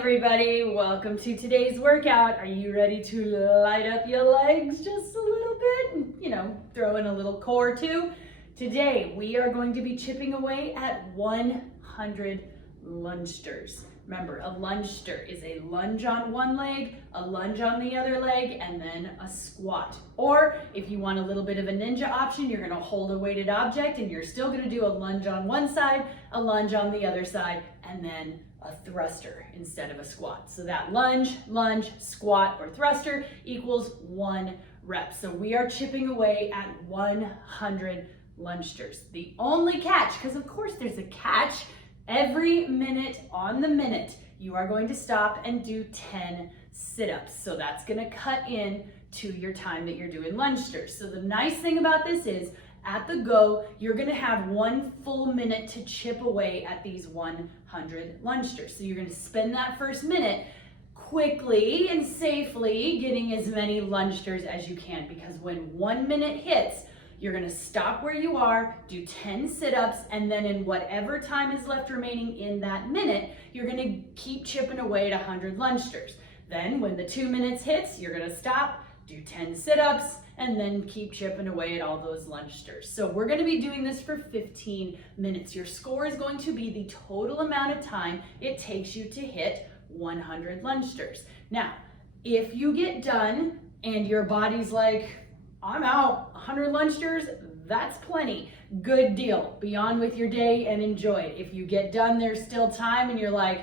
everybody, welcome to today's workout. Are you ready to light up your legs just a little bit and, throw in a little core too? Today, we are going to be chipping away at 100 Lungesters. Remember, a Lungester is a lunge on one leg, a lunge on the other leg, and then a squat. Or if you want a little bit of a ninja option, you're gonna hold a weighted object and you're still gonna do a lunge on one side, a lunge on the other side, and then a thruster instead of a squat. So that lunge, squat, or thruster equals 1 rep. So we are chipping away at 100 Lungesters. The only catch, because of course there's a catch, every minute on the minute, you are going to stop and do 10 sit-ups. So that's gonna cut in to your time that you're doing Lungesters. So the nice thing about this is, at the go, you're gonna have 1 full minute to chip away at these 100 Lungesters. So you're gonna spend that first minute quickly and safely getting as many Lungesters as you can, because when 1 minute hits, you're gonna stop where you are, do 10 sit-ups, and then in whatever time is left remaining in that minute, you're gonna keep chipping away at 100 Lungesters. Then when the 2 minutes hits, you're gonna stop, do 10 sit-ups, and then keep chipping away at all those Lungesters. So we're gonna be doing this for 15 minutes. Your score is going to be the total amount of time it takes you to hit 100 Lungesters. Now, if you get done and your body's like, I'm out, 100 Lungesters, that's plenty. Good deal. Be on with your day and enjoy it. If you get done, there's still time and you're like,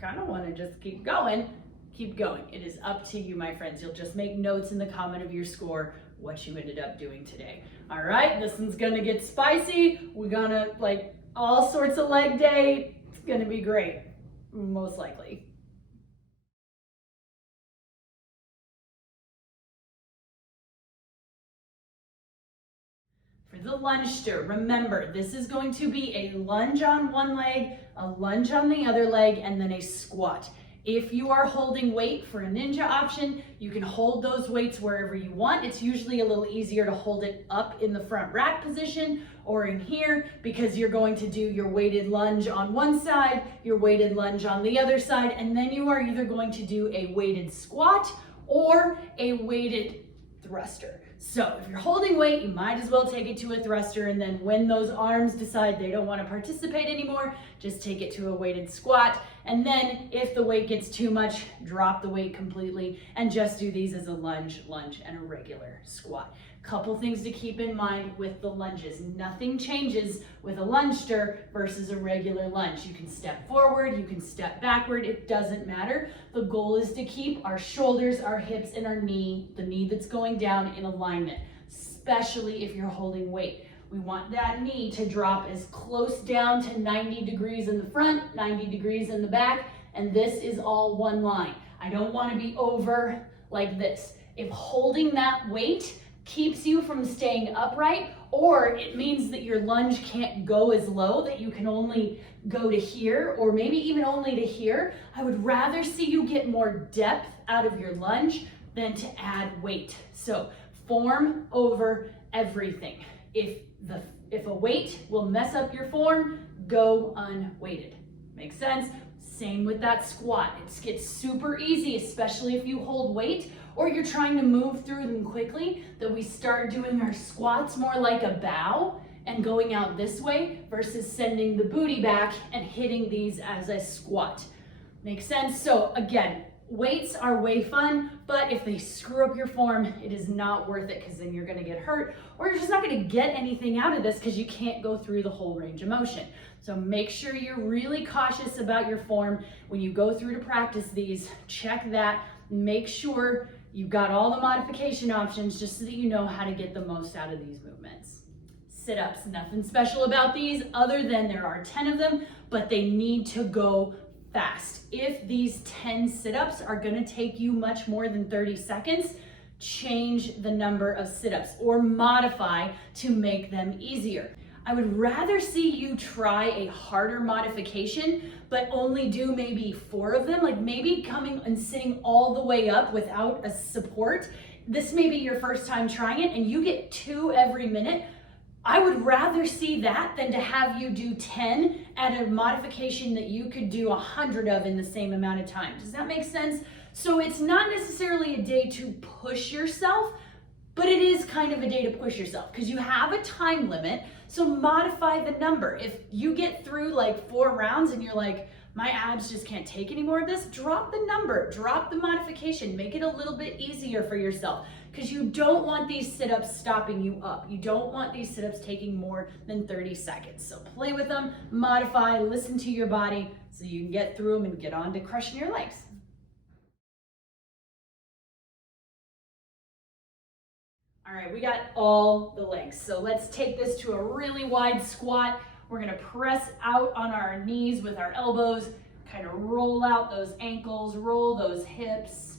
kind of want to just keep going, keep going. It is up to you, my friends. You'll just make notes in the comment of your score what you ended up doing today. All right, this one's gonna get spicy. We're gonna all sorts of leg day. It's gonna be great, most likely. For the Lungester, remember, this is going to be a lunge on one leg, a lunge on the other leg, and then a squat. If you are holding weight for a ninja option, you can hold those weights wherever you want. It's usually a little easier to hold it up in the front rack position or in here, because you're going to do your weighted lunge on one side, your weighted lunge on the other side, and then you are either going to do a weighted squat or a weighted thruster. So if you're holding weight, you might as well take it to a thruster, and then when those arms decide they don't want to participate anymore, just take it to a weighted squat. And then if the weight gets too much, drop the weight completely and just do these as a lunge, and a regular squat. Couple things to keep in mind with the lunges. Nothing changes with a Lungester versus a regular lunge. You can step forward, you can step backward, it doesn't matter. The goal is to keep our shoulders, our hips, and our knee, the knee that's going down, in alignment, especially if you're holding weight. We want that knee to drop as close down to 90 degrees in the front, 90 degrees in the back, and this is all one line. I don't want to be over like this. If holding that weight keeps you from staying upright, or it means that your lunge can't go as low, that you can only go to here, or maybe even only to here, I would rather see you get more depth out of your lunge than to add weight. So form over everything. If a weight will mess up your form, go unweighted. Makes sense? Same with that squat. It gets super easy, especially if you hold weight or you're trying to move through them quickly, that we start doing our squats more like a bow and going out this way versus sending the booty back and hitting these as a squat. Makes sense? So again, weights are way fun, but if they screw up your form, it is not worth it, because then you're gonna get hurt, or you're just not gonna get anything out of this because you can't go through the whole range of motion. So make sure you're really cautious about your form when you go through to practice these. Check that, make sure you've got all the modification options just so that you know how to get the most out of these movements. Sit-ups, nothing special about these other than there are 10 of them, but they need to go fast. If these 10 sit-ups are gonna take you much more than 30 seconds, change the number of sit-ups or modify to make them easier. I would rather see you try a harder modification, but only do maybe 4 of them, like maybe coming and sitting all the way up without a support. This may be your first time trying it and you get 2 every minute. I would rather see that than to have you do 10 at a modification that you could do 100 of in the same amount of time. Does that make sense? So it's not necessarily a day to push yourself, but it is kind of a day to push yourself because you have a time limit. So modify the number. If you get through like 4 rounds and you're like, my abs just can't take any more of this, drop the number, drop the modification, make it a little bit easier for yourself because you don't want these sit-ups stopping you up. You don't want these sit-ups taking more than 30 seconds. So play with them, modify, listen to your body so you can get through them and get on to crushing your legs. All right, we got all the legs. So let's take this to a really wide squat. We're gonna press out on our knees with our elbows, kind of roll out those ankles, roll those hips,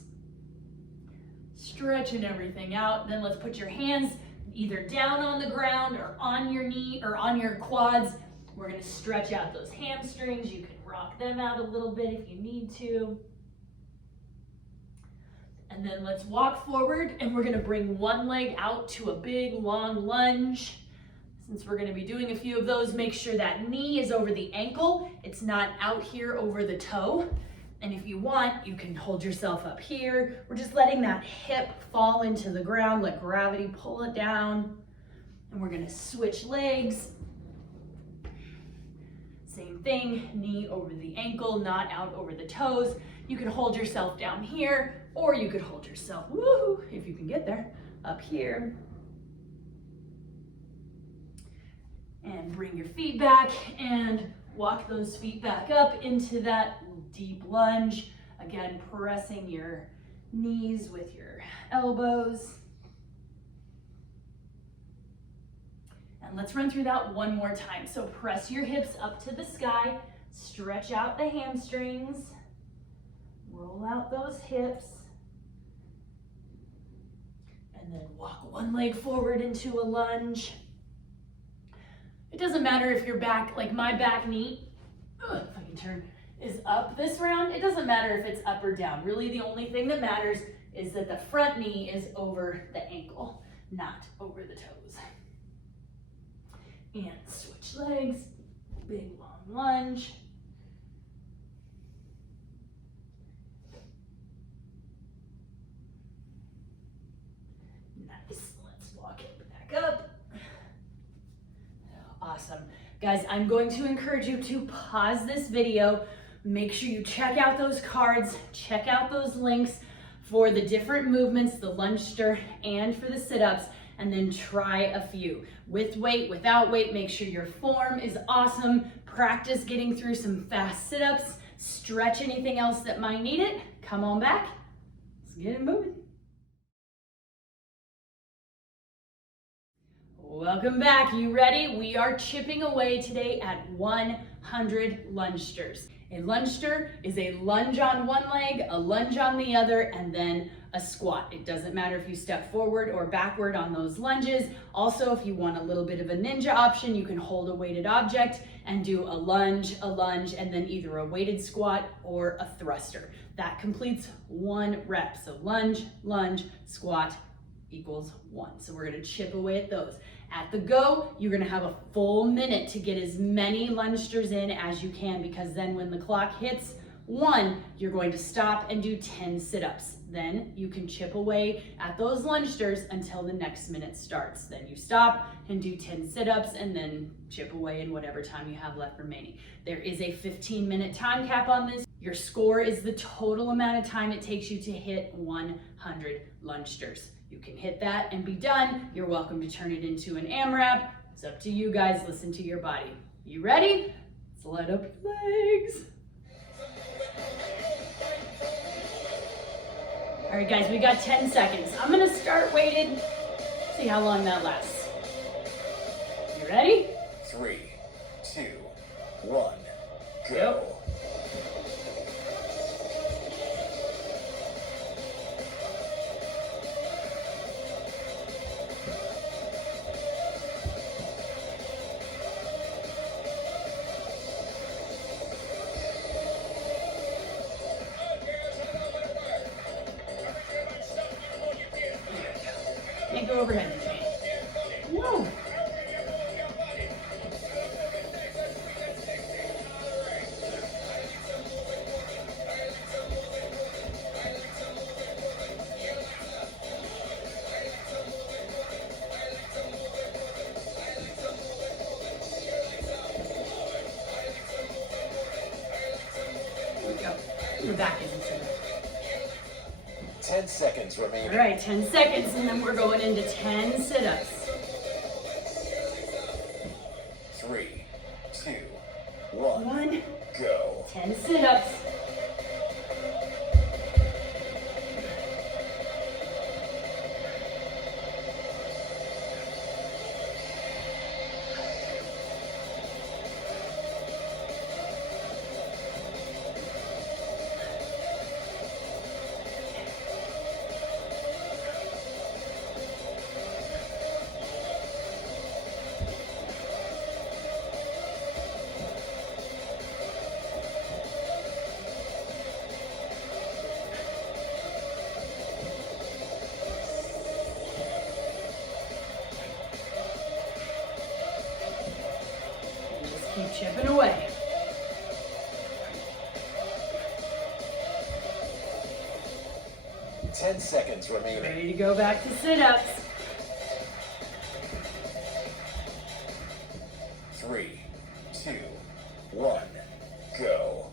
stretching everything out. Then let's put your hands either down on the ground or on your knee or on your quads. We're gonna stretch out those hamstrings. You can rock them out a little bit if you need to. And then let's walk forward and we're gonna bring one leg out to a big long lunge. Since we're gonna be doing a few of those, make sure that knee is over the ankle. It's not out here over the toe. And if you want, you can hold yourself up here. We're just letting that hip fall into the ground, let gravity pull it down. And we're gonna switch legs. Same thing, knee over the ankle, not out over the toes. You can hold yourself down here, or you could hold yourself, woohoo, if you can get there, up here. And bring your feet back and walk those feet back up into that deep lunge. Again, pressing your knees with your elbows. And let's run through that one more time. So press your hips up to the sky, stretch out the hamstrings, roll out those hips, and then walk one leg forward into a lunge. It doesn't matter if your back, like my back knee, if I can turn, is up this round. It doesn't matter if it's up or down. Really, the only thing that matters is that the front knee is over the ankle, not over the toes. And switch legs, big long lunge. Nice, let's walk it back up. Awesome. Guys, I'm going to encourage you to pause this video. Make sure you check out those cards, check out those links for the different movements, the Lungester and for the sit-ups, and then try a few. With weight, without weight, make sure your form is awesome. Practice getting through some fast sit-ups, stretch anything else that might need it. Come on back, let's get it moving. Welcome back, you ready? We are chipping away today at 100 Lungesters. A Lungester is a lunge on one leg, a lunge on the other, and then a squat. It doesn't matter if you step forward or backward on those lunges. Also, if you want a little bit of a ninja option, you can hold a weighted object and do a lunge, and then either a weighted squat or a thruster. That completes 1 rep. So lunge, lunge, squat equals 1. So we're gonna chip away at those. At the go, you're gonna have a full minute to get as many Lungesters in as you can, because then when the clock hits 1, you're going to stop and do 10 sit-ups. Then you can chip away at those Lungesters until the next minute starts. Then you stop and do 10 sit-ups and then chip away in whatever time you have left remaining. There is a 15-minute time cap on this. Your score is the total amount of time it takes you to hit 100 Lungesters. You can hit that and be done. You're welcome to turn it into an AMRAP. It's up to you guys. Listen to your body. You ready? Let's light up your legs. All right, guys, we got 10 seconds. I'm gonna start weighted, see how long that lasts. You ready? 3, 2, 1, go. Can't go overhead. Whoa. back isn't so bad. 10 seconds remaining. All right, 10 seconds, and then we're going into 10 sit-ups. 3, 2, 1, 1, go. 10 sit-ups. Keep chipping away. 10 seconds remaining. Ready to go back to sit-ups. 3, 2, 1, go.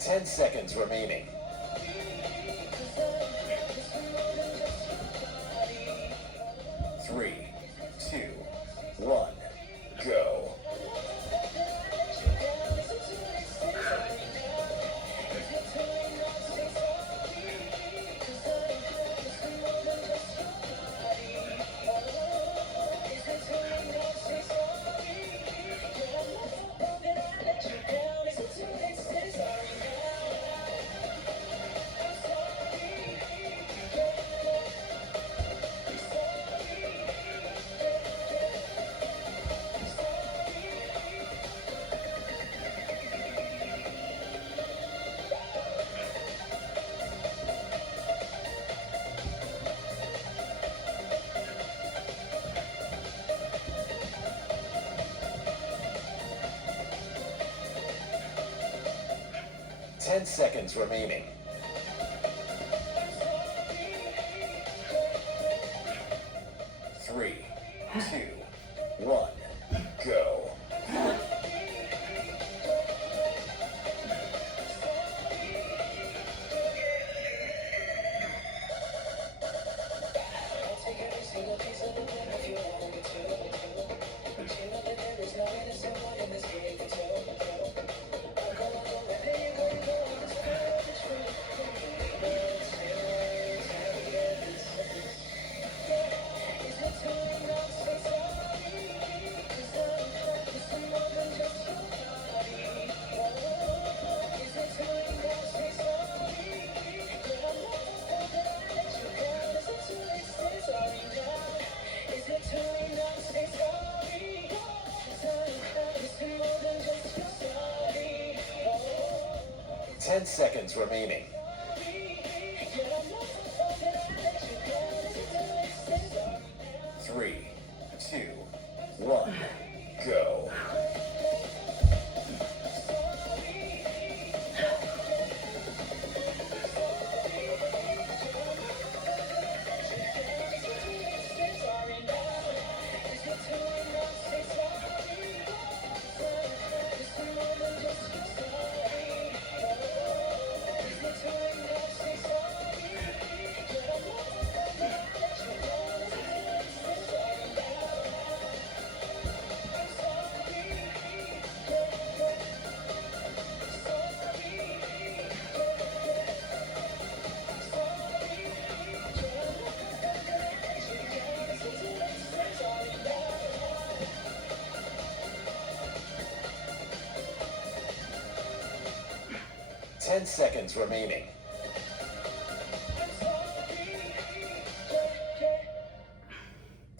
Ten seconds remaining. 3, 2, 1, go. Ten seconds remaining. 3, 2, 1, go. Ten seconds remaining. 3, 2, 1, go. 10 seconds remaining.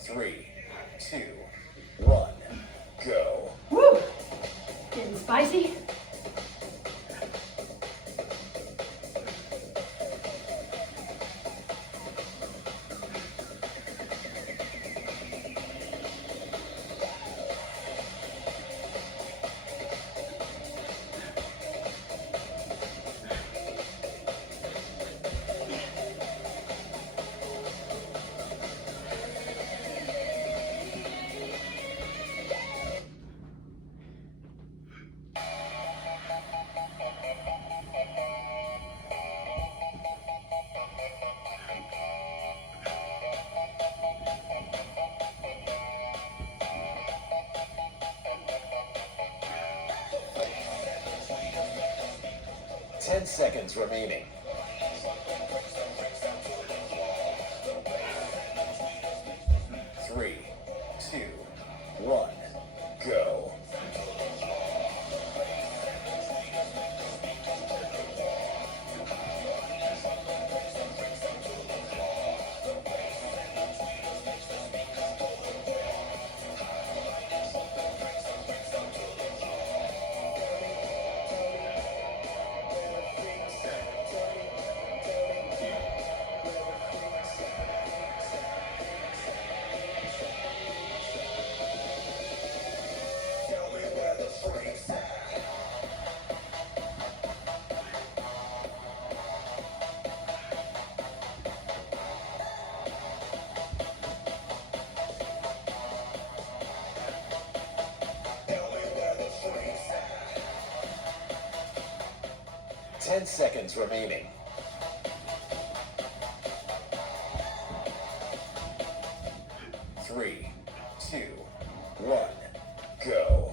3, 2, 1, go. Woo! Getting spicy. Ten seconds remaining. 3, 2, 1, go. Ten seconds remaining. 3, 2, 1, go.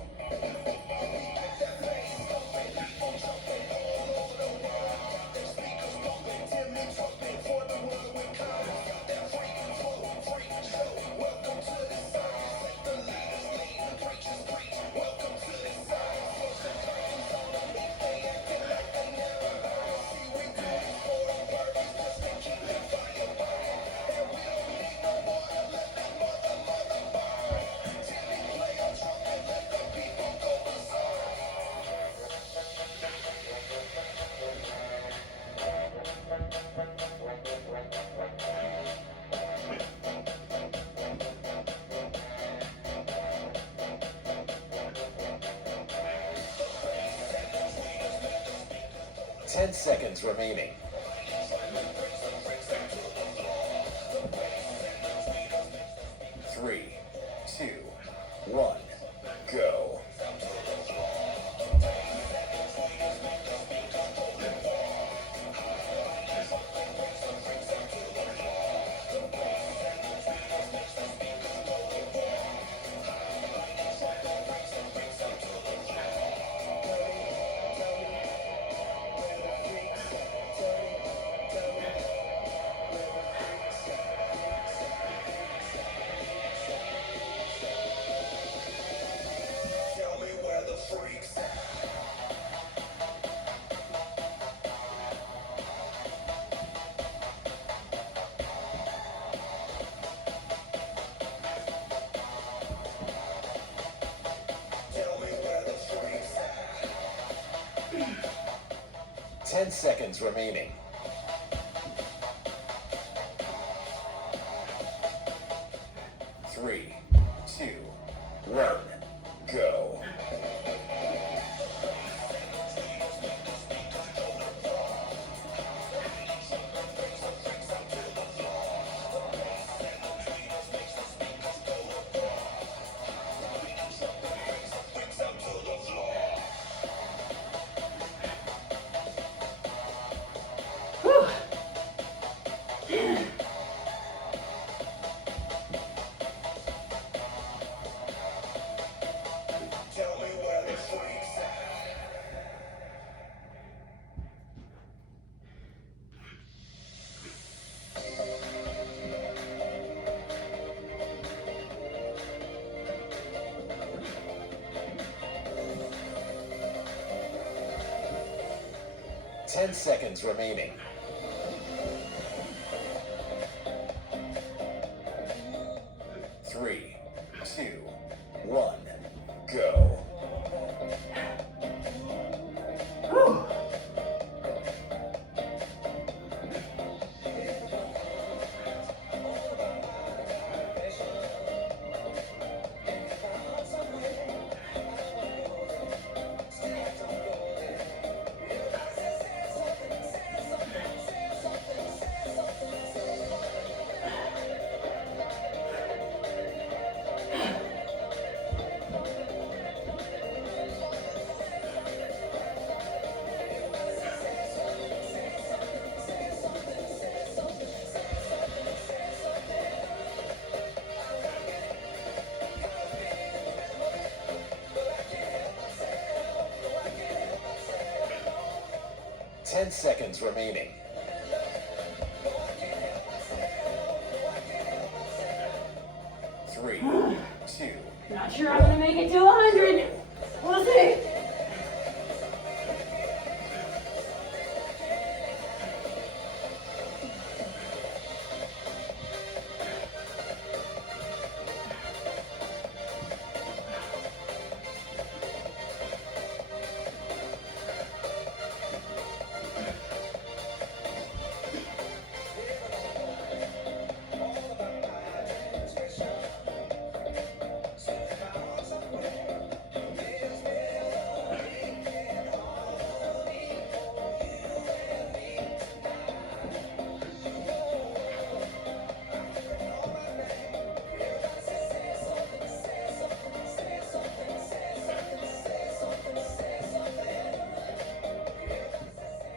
Ten seconds remaining. 3, 2, 1, go. Ten seconds remaining. 3, 2, 1, go. 10 seconds remaining. 3, 2, 1, go. Whew. Ten seconds remaining. 3, 2. Not sure I'm gonna make it to 100. We'll see.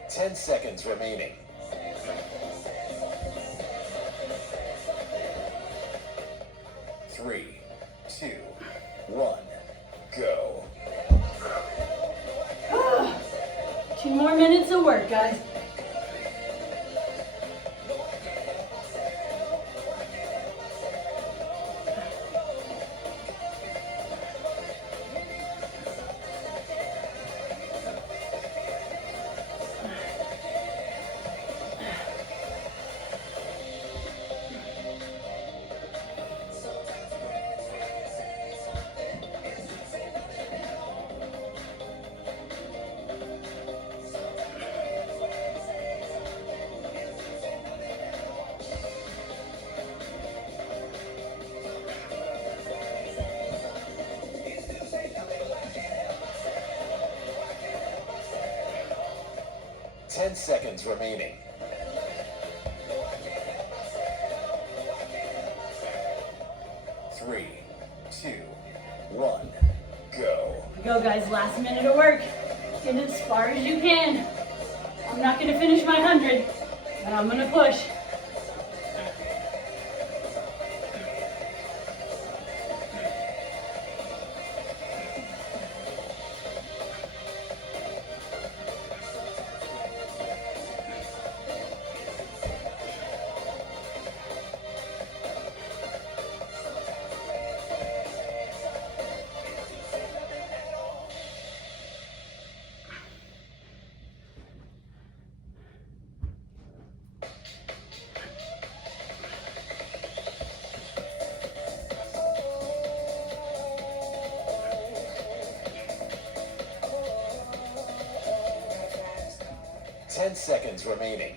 Ten seconds remaining. 3, 2, 1, go. 2 more minutes of work, guys. Ten seconds remaining. 3, 2, 1, go. Go, guys, last minute of work. Get as far as you can. I'm not gonna finish my 100, but I'm gonna push. Ten seconds remaining.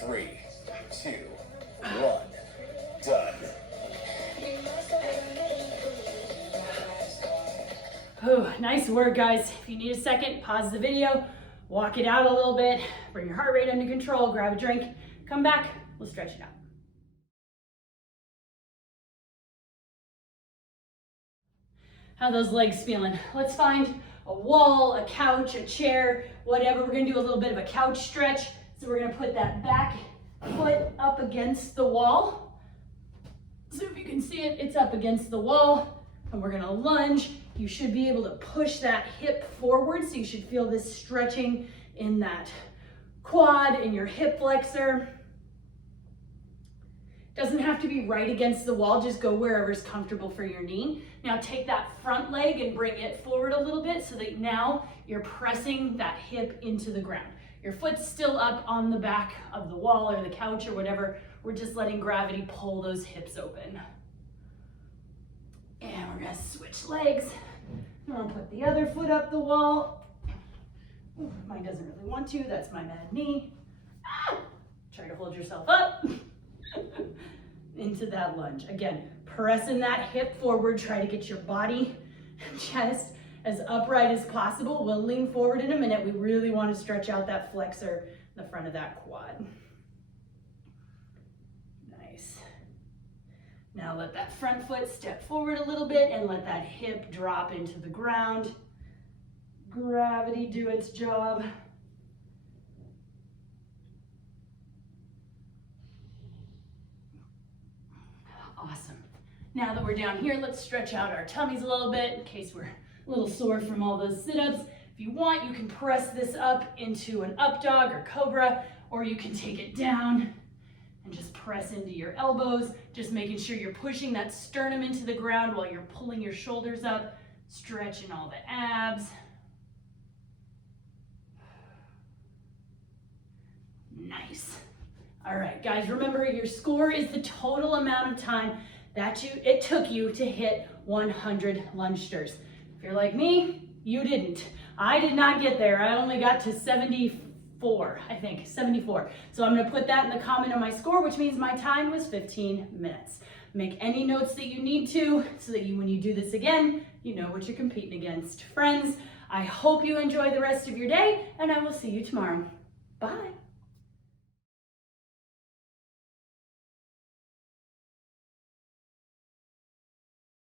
3, 2, 1, done. Whew, nice work, guys. If you need a second, pause the video, walk it out a little bit, bring your heart rate under control, grab a drink, come back, we'll stretch it out. How are those legs feeling? Let's find a wall, a couch, a chair, whatever. We're gonna do a little bit of a couch stretch. So we're gonna put that back foot up against the wall. So if you can see it, it's up against the wall, and we're gonna lunge. You should be able to push that hip forward, so you should feel this stretching in that quad, in your hip flexor. Doesn't have to be right against the wall, just go wherever is comfortable for your knee. Now take that front leg and bring it forward a little bit so that now you're pressing that hip into the ground. Your foot's still up on the back of the wall or the couch or whatever. We're just letting gravity pull those hips open. And we're gonna switch legs. I'm gonna put the other foot up the wall. Ooh, mine doesn't really want to, that's my mad knee. Ah! Try to hold yourself up. Into that lunge. Again, pressing that hip forward, try to get your body and chest as upright as possible. We'll lean forward in a minute. We really want to stretch out that flexor, the front of that quad. Nice. Now let that front foot step forward a little bit and let that hip drop into the ground. Gravity do its job. Awesome. Now that we're down here, let's stretch out our tummies a little bit in case we're a little sore from all those sit-ups. If you want, you can press this up into an up dog or cobra, or you can take it down and just press into your elbows, just making sure you're pushing that sternum into the ground while you're pulling your shoulders up, stretching all the abs. Nice. All right, guys, remember your score is the total amount of time that it took you to hit 100 Lungesters. If you're like me, you didn't. I did not get there. I only got to 74, I think, 74. So I'm gonna put that in the comment on my score, which means my time was 15 minutes. Make any notes that you need to so that when you do this again, you know what you're competing against. Friends, I hope you enjoy the rest of your day, and I will see you tomorrow. Bye.